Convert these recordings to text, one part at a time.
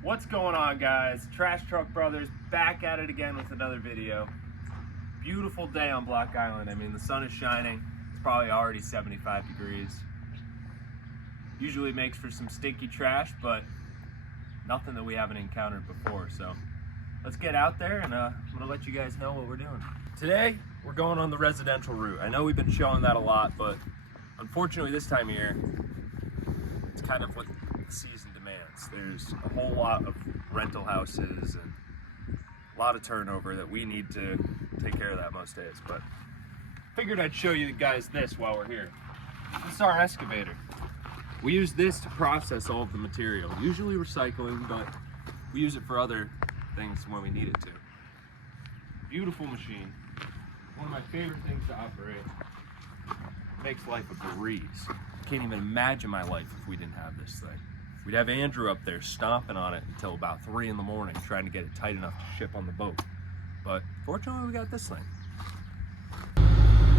What's going on, guys? Trash Truck Brothers back at it again with another video. Beautiful day on Block Island. I mean, the sun is shining. It's probably already 75 degrees. Usually makes for some stinky trash, but nothing that we haven't encountered before. So let's get out there and I'm gonna let you guys know what we're doing. Today, we're going on the residential route. I know we've been showing that a lot, but unfortunately this time of year, it's kind of what the season demands. There's a whole lot of rental houses and a lot of turnover that we need to take care of that most days. But figured I'd show you guys this while we're here. This is our excavator. We use this to process all of the material, usually recycling, but we use it for other things when we need it to. Beautiful machine. One of my favorite things to operate. Makes life a breeze. Can't even imagine my life if we didn't have this thing. We'd have Andrew up there stomping on it until about 3 in the morning, trying to get it tight enough to ship on the boat. But fortunately, we got this thing.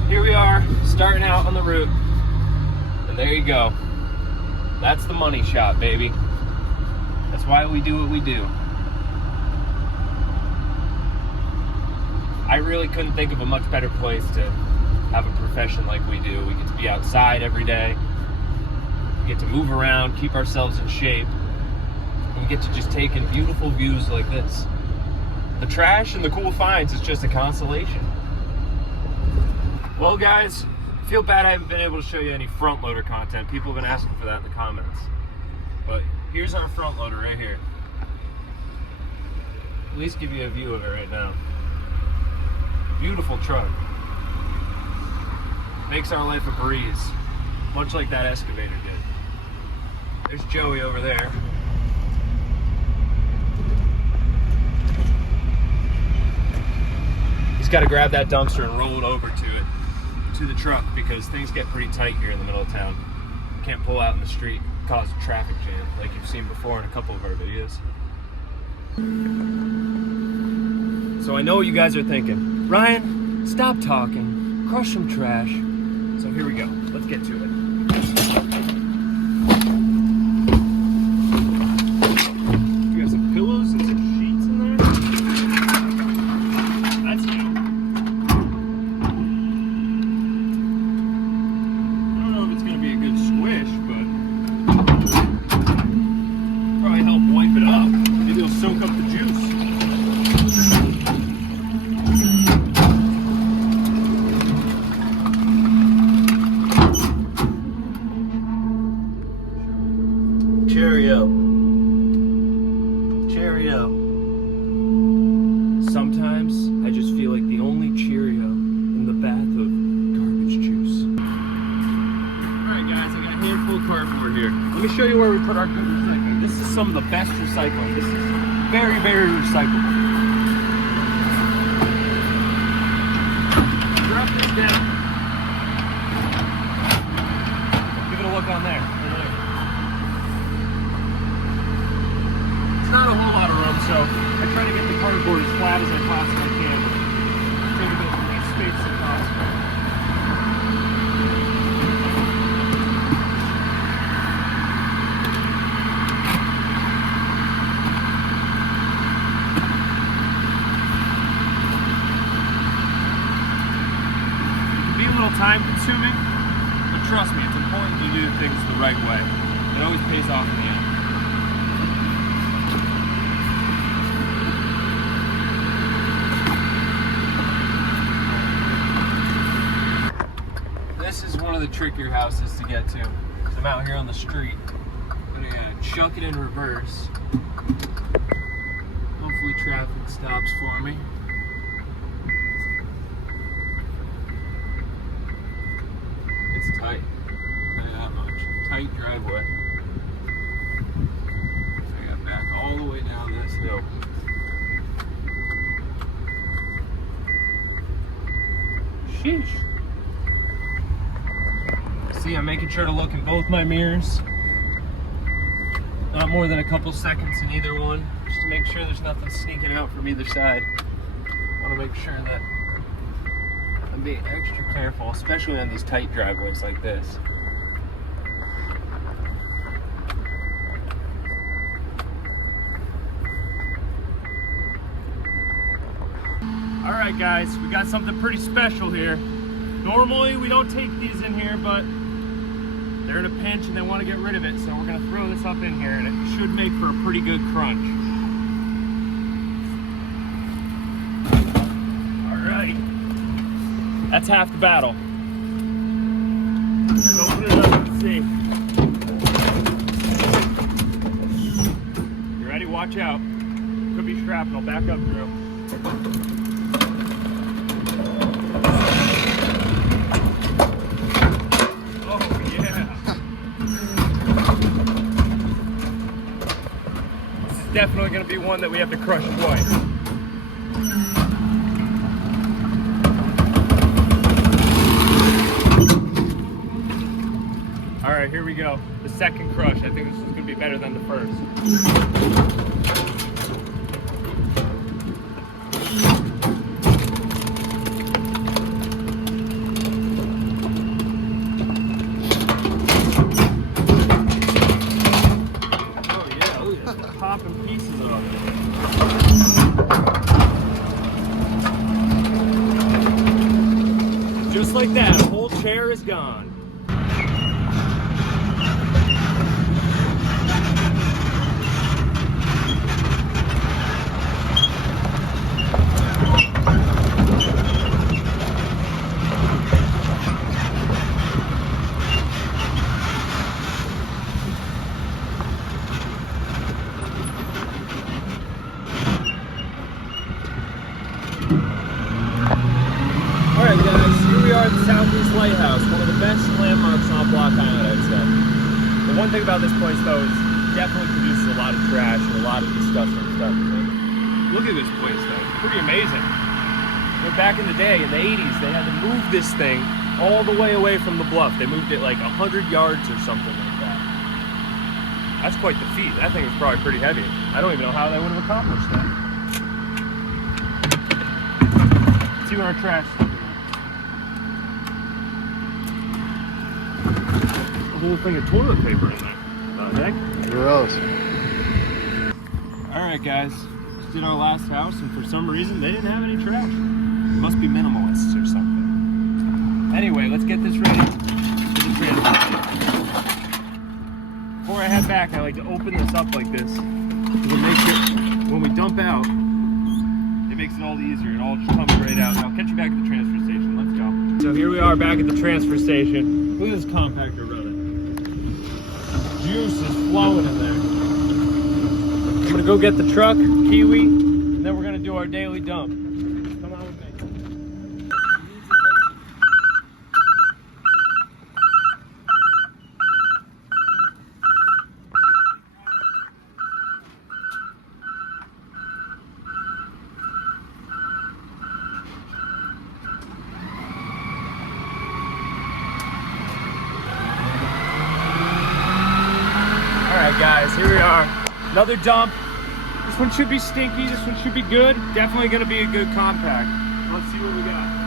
Here we are, starting out on the route. And there you go. That's the money shot, baby. That's why we do what we do. I really couldn't think of a much better place to have a profession like we do. We get to be outside every day. We get to move around, keep ourselves in shape. And we get to just take in beautiful views like this. The trash and the cool finds is just a consolation. Well, guys, I feel bad I haven't been able to show you any front loader content. People have been asking for that in the comments. But here's our front loader right here. At least give you a view of it right now. Beautiful truck. Makes our life a breeze, much like that excavator did. There's Joey over there. He's got to grab that dumpster and roll it over to the truck because things get pretty tight here in the middle of town. Can't pull out in the street, cause a traffic jam like you've seen before in a couple of our videos. So I know what you guys are thinking. Ryan, stop talking, crush some trash. So here we go, let's get to it. You got some pillows and some sheets in there? That's neat. I don't know if it's gonna be a good squish, but probably help wipe it up. Maybe it'll soak up the juice. Cheerio. Sometimes I just feel like the only Cheerio in the bath of garbage juice. Alright guys, I got a handful of cardboard here. Let me show you where we put our good recycling. This is some of the best recycling. This is very, very recyclable. Drop this down. Give it a look on there. Not a whole lot of room, so I try to get the cardboard as flat as I possibly can. Take a bit of least space as possible. It can be a little time consuming, but trust me, it's important to do things the right way. It always pays off in the end. This is one of the trickier houses to get to. I'm out here on the street. I'm gonna chuck it in reverse. Hopefully traffic stops for me. It's tight. I'll tell you that much. Tight driveway. I got back all the way down this hill. Sheesh. See, I'm making sure to look in both my mirrors. Not more than a couple seconds in either one, just to make sure there's nothing sneaking out from either side. I want to make sure that I'm being extra careful, especially on these tight driveways like this. All right, guys, we got something pretty special here. Normally, we don't take these in here, but they're in a pinch and they want to get rid of it, so we're gonna throw this up in here, and it should make for a pretty good crunch. All right, that's half the battle. Let's open it up and see. You ready? Watch out. Could be shrapnel. Back up, Drew. Oh, yeah. This is definitely going to be one that we have to crush twice. All right, here we go. The second crush. I think this is going to be better than the first. Popping pieces of it. Just like that, a whole chair is gone. Alright guys, here we are at the Southeast Lighthouse, one of the best landmarks on Block Island, I'd say. The one thing about this place though is it definitely produces a lot of trash and a lot of disgusting stuff. Look at this place though, it's pretty amazing. You know, back in the day, in the 80s, they had to move this thing all the way away from the bluff. They moved it like 100 yards or something like that. That's quite the feat. That thing was probably pretty heavy. I don't even know how they would have accomplished that. Let's see what our trash is. A whole thing of toilet paper in there. What the heck? Who else? Alright guys, just did our last house and for some reason they didn't have any trash. It must be minimalists or something. Anyway, let's get this ready for the transfer. Before I head back, I like to open this up like this. Because it makes it, when we dump out, it makes it all easier. It all just comes right out. I'll catch you back at the transfer station. Let's go. So here we are back at the transfer station. Look at this compactor running. Juice is flowing in there. I'm gonna go get the truck, Kiwi, and then we're gonna do our daily dump. Come on with me. Alright guys, here we are. Another dump. This one should be stinky, this one should be good. Definitely gonna be a good compact. Let's see what we got.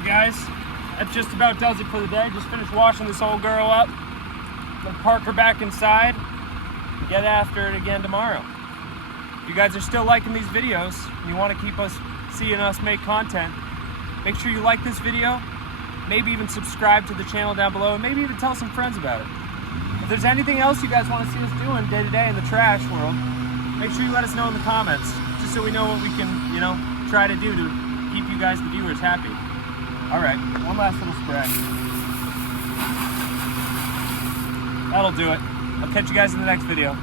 Alright guys, that just about does it for the day. Just finished washing this old girl up. Gonna park her back inside and get after it again tomorrow. If you guys are still liking these videos and you want to keep us seeing us make content, make sure you like this video, maybe even subscribe to the channel down below, and maybe even tell some friends about it. If there's anything else you guys want to see us doing day to day in the trash world, make sure you let us know in the comments, just so we know what we can, try to do to keep you guys, the viewers, happy. All right, one last little spray. That'll do it. I'll catch you guys in the next video.